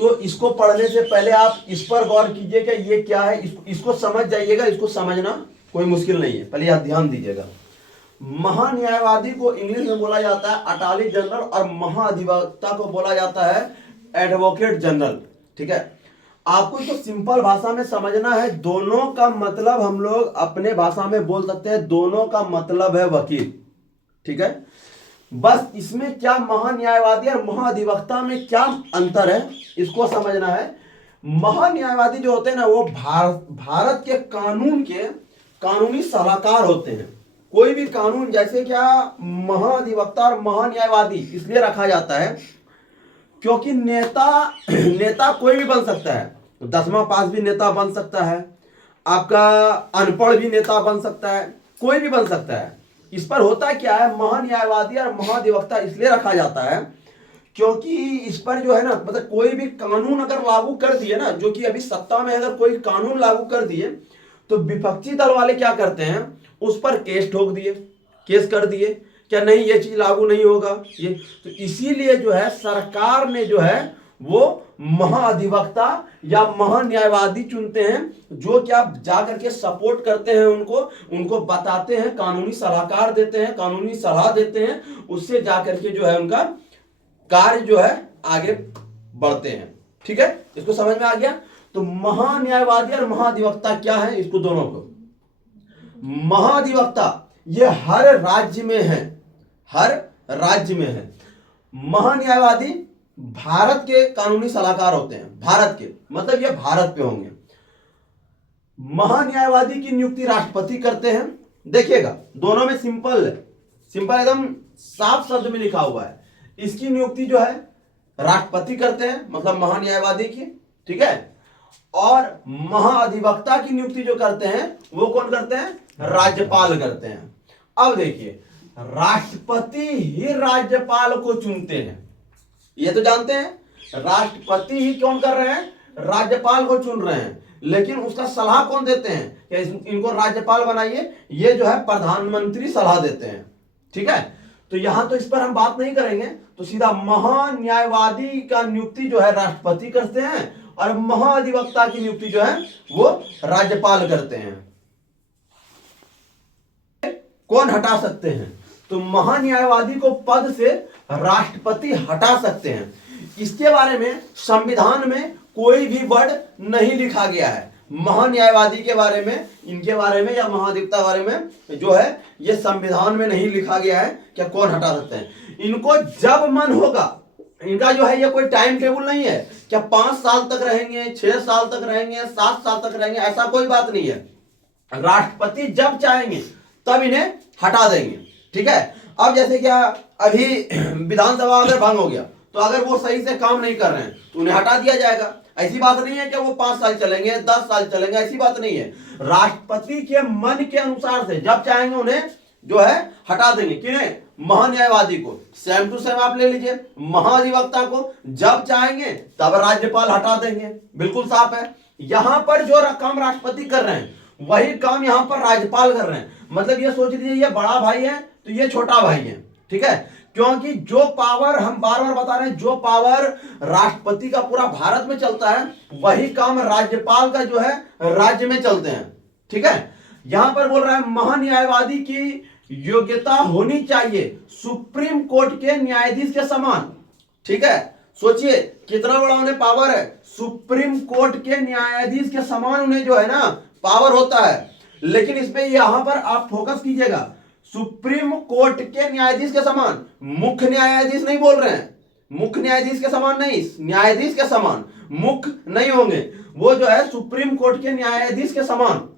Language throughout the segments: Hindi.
तो इसको पढ़ने से पहले आप इस पर गौर कीजिए कि ये क्या है, इसको समझ जाइएगा। इसको समझना कोई मुश्किल नहीं है, पहले आप ध्यान दीजिएगा। महान्यायवादी को इंग्लिश में बोला जाता है अटॉर्नी जनरल और महाधिवक्ता को बोला जाता है एडवोकेट जनरल। ठीक है, आपको इसको सिंपल भाषा में समझना है। दोनों का मतलब हम लोग अपने भाषा में बोल सकते हैं, दोनों का मतलब है वकील। ठीक है, बस इसमें क्या महान्यायवादी और महाधिवक्ता में क्या अंतर है इसको समझना है। महान्यायवादी जो होते हैं ना, वो भारत के कानून के कानूनी सलाहकार होते हैं। कोई भी कानून, जैसे क्या महाधिवक्ता और महान्यायवादी इसलिए रखा जाता है क्योंकि नेता कोई भी बन सकता है। 10वां पास भी नेता बन सकता है, आपका अनपढ़ भी नेता बन सकता है, कोई भी बन सकता है। इस पर होता क्या है, महान्यायवादी और महाधिवक्ता इसलिए रखा जाता है क्योंकि इस पर जो है ना, मतलब कोई भी कानून अगर लागू कर दिए ना, जो कि अभी सत्ता में अगर कोई कानून लागू कर दिए तो विपक्षी दल वाले क्या करते हैं, उस पर केस ठोक दिए, केस कर दिए, क्या नहीं ये चीज लागू नहीं होगा ये। तो इसीलिए जो है सरकार ने जो है वो महाधिवक्ता या महान्यायवादी चुनते हैं, जो क्या जाकर के सपोर्ट करते हैं, उनको बताते हैं, कानूनी सलाहकार देते हैं, कानूनी सलाह देते हैं, उससे जाकर के जो है उनका कार्य जो है आगे बढ़ते हैं। ठीक है, इसको समझ में आ गया। तो महान्यायवादी और महाधिवक्ता क्या है, इसको दोनों को, महाधिवक्ता ये हर राज्य में है, हर राज्य में है। महान्यायवादी भारत के कानूनी सलाहकार होते हैं, भारत के मतलब ये भारत पे होंगे। महान्यायवादी की नियुक्ति राष्ट्रपति करते हैं। देखिएगा दोनों में सिंपल एकदम साफ शब्द में लिखा हुआ है। इसकी नियुक्ति जो है राष्ट्रपति करते हैं, मतलब महान्यायवादी की। ठीक है, और महाधिवक्ता की नियुक्ति जो करते हैं वो कौन करते हैं, राज्यपाल करते हैं। अब देखिए, राष्ट्रपति ही राज्यपाल को चुनते हैं, ये तो जानते हैं। राष्ट्रपति ही कौन कर रहे हैं, राज्यपाल को चुन रहे हैं, लेकिन उसका सलाह कौन देते हैं कि इनको राज्यपाल बनाइए, ये जो है प्रधानमंत्री सलाह देते हैं। ठीक है, तो यहां तो इस पर हम बात नहीं करेंगे, तो सीधा महान्यायवादी का नियुक्ति जो है राष्ट्रपति करते हैं और महाधिवक्ता की नियुक्ति जो है वो राज्यपाल करते हैं। कौन हटा सकते हैं, तो महान्यायवादी को पद से राष्ट्रपति हटा सकते हैं। इसके बारे में संविधान में कोई भी वर्ड नहीं लिखा गया है। महान्यायवादी के बारे में, इनके बारे में या महाधिवक्ता बारे में जो है ये संविधान में नहीं लिखा गया है क्या कौन हटा सकते हैं। इनको जब मन होगा, इनका जो है ये कोई टाइम टेबल नहीं है, क्या 5 साल तक रहेंगे, 6 साल तक रहेंगे, 7 साल तक रहेंगे, ऐसा कोई बात नहीं है। राष्ट्रपति जब चाहेंगे तब इन्हें हटा देंगे। ठीक है, अब जैसे क्या अभी विधानसभा अगर भंग हो गया, तो अगर वो सही से काम नहीं कर रहे हैं तो उन्हें हटा दिया जाएगा। ऐसी बात नहीं है कि वो 5 साल चलेंगे, 10 साल चलेंगे, ऐसी बात नहीं है। राष्ट्रपति के मन के अनुसार से जब चाहेंगे उन्हें जो है हटा देंगे। किन्हें, महान्यायवादी को। सेम टू सेम आप ले लीजिए, महाधिवक्ता को जब चाहेंगे तब राज्यपाल हटा देंगे, बिल्कुल साफ है। यहां पर जो काम राष्ट्रपति कर रहे हैं वही काम यहां पर राज्यपाल कर रहे हैं। मतलब ये सोच लीजिए, ये बड़ा भाई है तो ये छोटा भाई है। ठीक है, क्योंकि जो पावर, हम बार बार बता रहे हैं, जो पावर राष्ट्रपति का पूरा भारत में चलता है वही काम राज्यपाल का जो है राज्य में चलते हैं। ठीक है, यहां पर बोल रहा है महान्यायवादी की योग्यता होनी चाहिए सुप्रीम कोर्ट के न्यायाधीश के समान। ठीक है, सोचिए कितना बड़ा उन्हें पावर है, सुप्रीम कोर्ट के न्यायाधीश के समान उन्हें जो है ना पावर होता है। लेकिन इसमें यहां पर आप फोकस कीजिएगा, सुप्रीम कोर्ट के न्यायाधीश के समान, मुख्य न्यायाधीश नहीं बोल रहे हैं, मुख्य न्यायाधीश के समान नहीं, न्यायाधीश के समान, मुख्य नहीं होंगे, वो जो है सुप्रीम कोर्ट के न्यायाधीश के समान।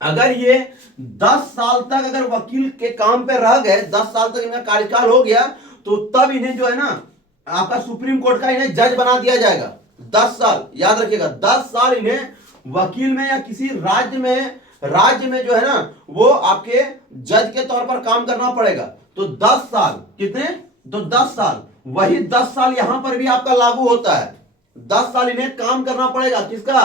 अगर ये 10 साल तक अगर वकील के काम पे रह गए, 10 साल तक इनका कार्यकाल हो गया, तो तब इन्हें जो है ना आपका सुप्रीम कोर्ट का इन्हें जज बना दिया जाएगा। 10 साल याद रखिएगा, 10 साल इन्हें वकील में या किसी राज्य में जो है ना वो आपके जज के तौर पर काम करना पड़ेगा। तो 10 साल कितने, तो 10 साल, वही 10 साल यहां पर भी आपका लागू होता है। 10 साल इन्हें काम करना पड़ेगा, किसका,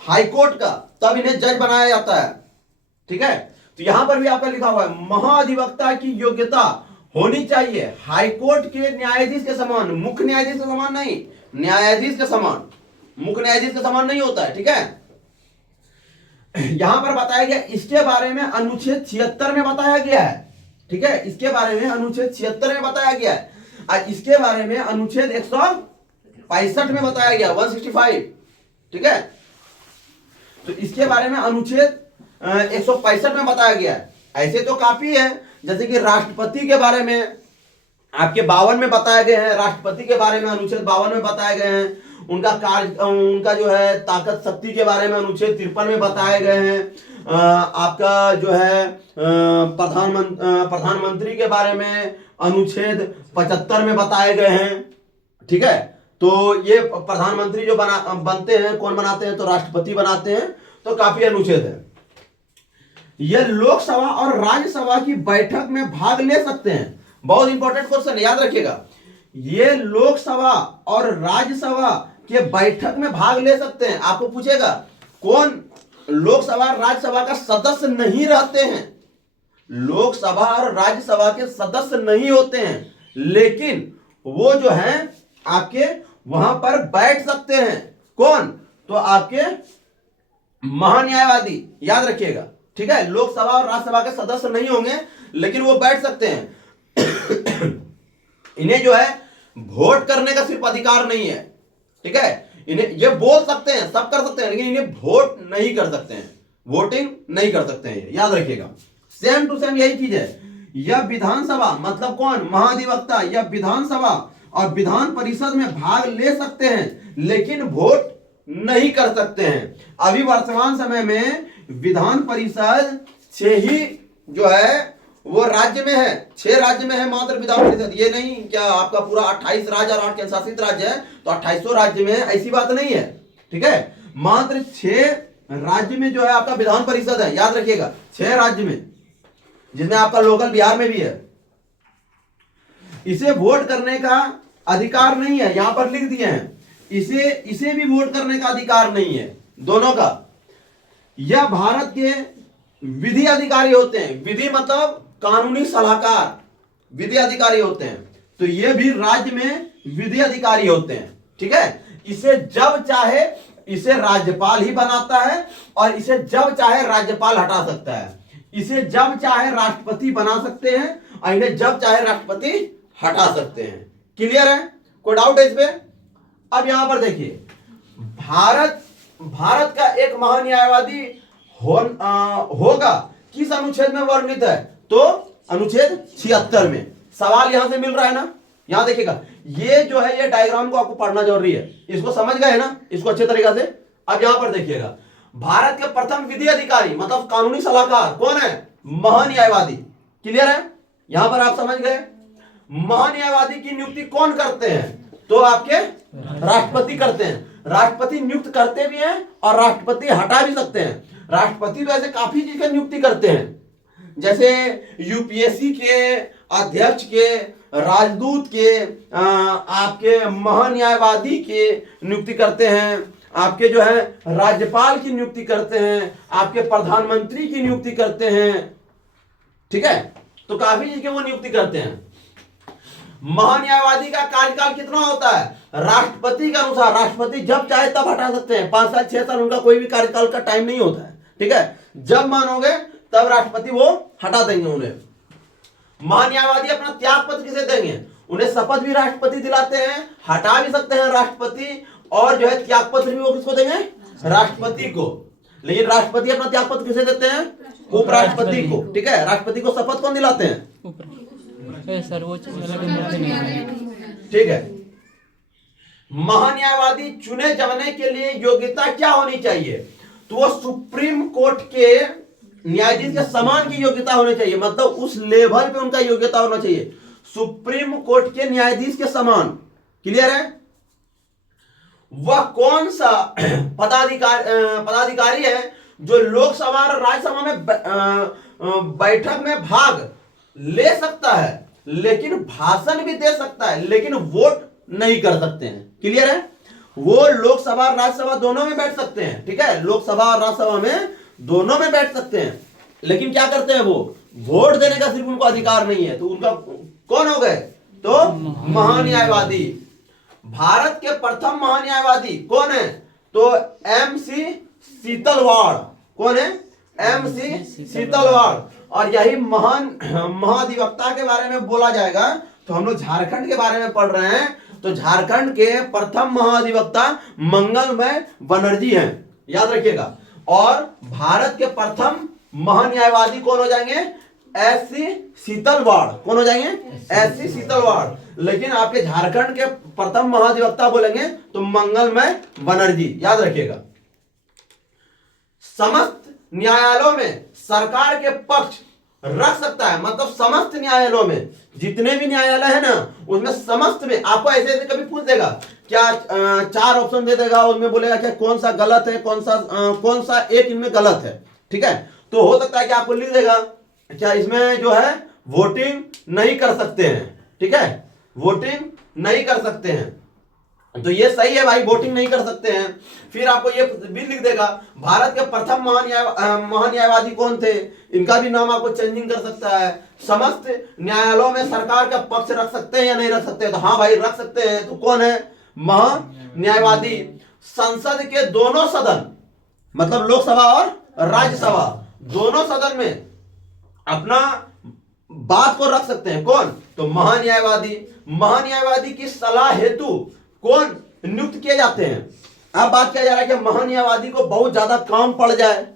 हाईकोर्ट का, तब इन्हें जज बनाया जाता है। ठीक है, तो यहां पर भी आपका लिखा हुआ है महाधिवक्ता की योग्यता होनी चाहिए हाईकोर्ट के न्यायाधीश के समान, मुख्य न्यायाधीश के समान नहीं, न्यायाधीश के समान, मुख्य न्यायाधीश के समान नहीं होता है। ठीक है, यहां पर बताया गया, इसके बारे में अनुच्छेद 76 में बताया गया है। ठीक है, इसके बारे में अनुच्छेद 76 में बताया गया है, और इसके बारे में अनुच्छेद 165 में बताया गया, 165। ठीक है, तो इसके बारे में अनुच्छेद 165 में बताया गया है। ऐसे तो काफी है, जैसे कि राष्ट्रपति के बारे में आपके 52 में बताए गए हैं, राष्ट्रपति के बारे में अनुच्छेद 52 में बताए गए हैं। उनका कार्य, उनका जो है ताकत शक्ति के बारे में अनुच्छेद 53 में बताए गए हैं। आपका जो है प्रधानमंत्री के बारे में अनुच्छेद 75 में बताए गए हैं। ठीक है, तो ये प्रधानमंत्री जो बनते हैं, कौन बनाते हैं, तो राष्ट्रपति बनाते हैं। तो काफी अनुच्छेद है। ये लोकसभा और राज्यसभा की बैठक में भाग ले सकते हैं। बहुत इंपॉर्टेंट क्वेश्चन, याद रखिएगा। ये लोकसभा और राज्यसभा के बैठक में भाग ले सकते हैं। आपको पूछेगा कौन लोकसभा और राज्यसभा का सदस्य नहीं रहते हैं। लोकसभा और राज्यसभा के सदस्य नहीं होते हैं, लेकिन वो जो है आपके वहां पर बैठ सकते हैं। कौन, तो आपके महान्यायवादी, याद रखिएगा। ठीक है, लोकसभा और राज्यसभा के सदस्य नहीं होंगे, लेकिन वो बैठ सकते हैं। इन्हें जो है वोट करने का सिर्फ अधिकार नहीं है। ठीक है, इन्हें ये बोल सकते हैं, सब कर सकते हैं, लेकिन इन्हें वोट नहीं कर सकते हैं, वोटिंग नहीं कर सकते हैं, याद रखिएगा। सेम टू सेम यही चीज है। यह विधानसभा, मतलब कौन, महाधिवक्ता, यह विधानसभा और विधान परिषद में भाग ले सकते हैं, लेकिन वोट नहीं कर सकते हैं। अभी वर्तमान समय में विधान परिषद 6 ही जो है वो राज्य में है, 6 राज्य में है मात्र विधान परिषद। ये नहीं क्या आपका पूरा 28 राज्य और 8 केंद्र शासित राज्य है तो 2800 राज्य में है, ऐसी बात नहीं है। ठीक है, मात्र 6 राज्य में जो है आपका विधान परिषद है, याद रखिएगा। 6 राज्य में, जिसमें आपका लोकल बिहार में भी है। इसे वोट करने का अधिकार नहीं है, यहां पर लिख दिए हैं। इसे भी वोट करने का अधिकार नहीं है, दोनों का। यह भारत के विधि अधिकारी होते हैं। विधि मतलब कानूनी सलाहकार, विधि अधिकारी होते हैं। तो ये भी राज्य में विधि अधिकारी होते हैं। ठीक है, इसे जब चाहे इसे राज्यपाल ही बनाता है, और इसे जब चाहे राज्यपाल हटा सकता है। इसे जब चाहे राष्ट्रपति बना सकते हैं, और इन्हें जब चाहे राष्ट्रपति हटा सकते हैं। क्लियर है, कोई डाउट है इस पे? अब यहां पर देखिए, भारत का एक महान्यायवादी होगा किस अनुच्छेद में वर्णित है, तो अनुच्छेद 76 में। सवाल यहां से मिल रहा है ना, यहां देखिएगा। ये जो है ये डायग्राम को आपको पढ़ना जरूरी है, इसको समझ गए ना, इसको अच्छे तरीके से। अब यहां पर देखिएगा, भारत के प्रथम विधि अधिकारी मतलब कानूनी सलाहकार कौन है, महान्यायवादी। क्लियर है, यहां पर आप समझ गए। महान्यायवादी की नियुक्ति कौन करते हैं, तो आपके राष्ट्रपति करते हैं। राष्ट्रपति नियुक्त करते भी हैं और राष्ट्रपति हटा भी सकते हैं। राष्ट्रपति तो ऐसे काफी चीज की नियुक्ति करते हैं, जैसे यूपीएससी के अध्यक्ष के, राजदूत के, आपके महान्यायवादी के नियुक्ति करते हैं, आपके जो है राज्यपाल की नियुक्ति करते हैं, आपके प्रधानमंत्री की नियुक्ति करते हैं। ठीक है, तो काफी चीज की वो नियुक्ति करते हैं। महान्यायवादी का कार्यकाल कितना होता है, राष्ट्रपति के अनुसार। राष्ट्रपति जब चाहे तब हटा सकते हैं, 5 साल 6 साल उनका कोई भी कार्यकाल का टाइम नहीं होता है। ठीक है, जब मानोगे तब राष्ट्रपति वो हटा देंगे उन्हें। महान्यायवादी अपना त्याग पत्र किसे देंगे, उन्हें शपथ भी राष्ट्रपति दिलाते हैं, हटा भी सकते हैं राष्ट्रपति, और जो है त्याग पत्र भी वो किसको देंगे, राष्ट्रपति को। लेकिन राष्ट्रपति अपना त्याग पत्र किसे देते हैं, उपराष्ट्रपति को। ठीक है, राष्ट्रपति को शपथ कौन दिलाते हैं, सर्वोच्च। ठीक है। महान्यायवादी चुने जाने के लिए योग्यता क्या होनी चाहिए, तो वो सुप्रीम कोर्ट के न्यायाधीश के समान की योग्यता होनी चाहिए, मतलब उस लेवल पे उनका योग्यता होना चाहिए, सुप्रीम कोर्ट के न्यायाधीश के समान। क्लियर है। वह कौन सा पदाधिकारी है जो लोकसभा और राज्यसभा में बैठक में भाग ले सकता है, लेकिन भाषण भी दे सकता है, लेकिन वोट नहीं कर सकते हैं। क्लियर है, वो लोकसभा और राज्यसभा दोनों में बैठ सकते हैं। ठीक है, लोकसभा और राज्यसभा में दोनों में बैठ सकते हैं, लेकिन क्या करते हैं, वो वोट देने का सिर्फ उनको अधिकार नहीं है। तो उनका कौन हो गए, तो महान्यायवादी। भारत के प्रथम महान्यायवादी कौन है? तो MC शीतलवाड़। कौन है? MC शीतलवाड़। और यही महान महाधिवक्ता के बारे में बोला जाएगा तो हम लोग झारखंड के बारे में पढ़ रहे हैं, तो झारखंड के प्रथम महाधिवक्ता मंगलमय बनर्जी हैं, याद रखिएगा। और भारत के प्रथम महान्यायवादी कौन हो जाएंगे? SC शीतलवाड़। कौन हो जाएंगे? SC शीतलवाड़। लेकिन आपके झारखंड के प्रथम महाधिवक्ता बोलेंगे तो मंगलमय बनर्जी, याद रखिएगा। समस्त न्यायालयों में सरकार के पक्ष रख सकता है, मतलब समस्त न्यायालयों में जितने भी न्यायालय है ना, उसमें समस्त में आपको ऐसे ऐसे कभी पूछ देगा क्या, 4 ऑप्शन दे देगा, उसमें बोलेगा क्या कौन सा गलत है, कौन सा एक इनमें गलत है, ठीक है। तो हो सकता है कि आपको लिख देगा क्या इसमें जो है वोटिंग नहीं कर सकते हैं, ठीक है, वोटिंग नहीं कर सकते हैं, तो ये सही है भाई, वोटिंग नहीं कर सकते हैं। फिर आपको ये भी लिख देगा भारत के प्रथम महान्यायवादी कौन थे, इनका भी नाम आपको चेंजिंग कर सकता है। समस्त न्यायालयों में सरकार का पक्ष रख सकते हैं या नहीं रख सकते हैं, तो हाँ भाई रख सकते हैं। तो कौन है? महान्यायवादी। संसद के दोनों सदन, मतलब लोकसभा और राज्यसभा, दोनों सदन में अपना बात को रख सकते हैं। कौन? तो महान्यायवादी। महान्यायवादी की सलाह हेतु कौन नियुक्त किए जाते हैं? अब बात किया जा रहा है कि महान्यायवादी को बहुत ज्यादा काम पड़ जाए,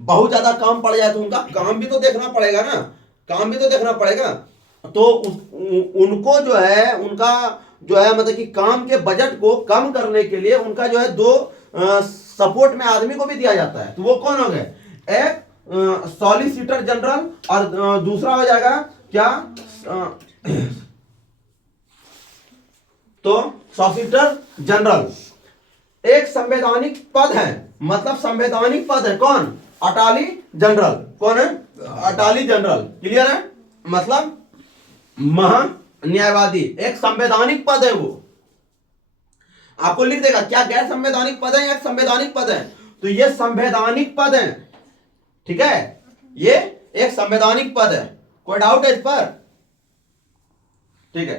बहुत ज्यादा काम पड़ जाए तो उनका काम भी तो देखना पड़ेगा ना, काम भी तो देखना पड़ेगा। तो उनको जो है, उनका जो है मतलब कि काम के बजट को कम करने के लिए उनका जो है 2 सपोर्ट में आदमी को भी दिया जाता है। तो वो कौन हो गए? एक सॉलिसिटर जनरल और दूसरा हो जाएगा क्या, तो सॉलिसिटर जनरल। एक संवैधानिक पद है, मतलब संवैधानिक पद है कौन? Attorney general. कौन है? Attorney general. क्लियर है? मतलब महान्यायवादी एक संवैधानिक पद है, वो आपको लिख देगा क्या गैर संवैधानिक पद है या संवैधानिक पद है, तो ये संवैधानिक पद है, ठीक है, ये एक संवैधानिक पद है। कोई डाउट है इस पर? ठीक है।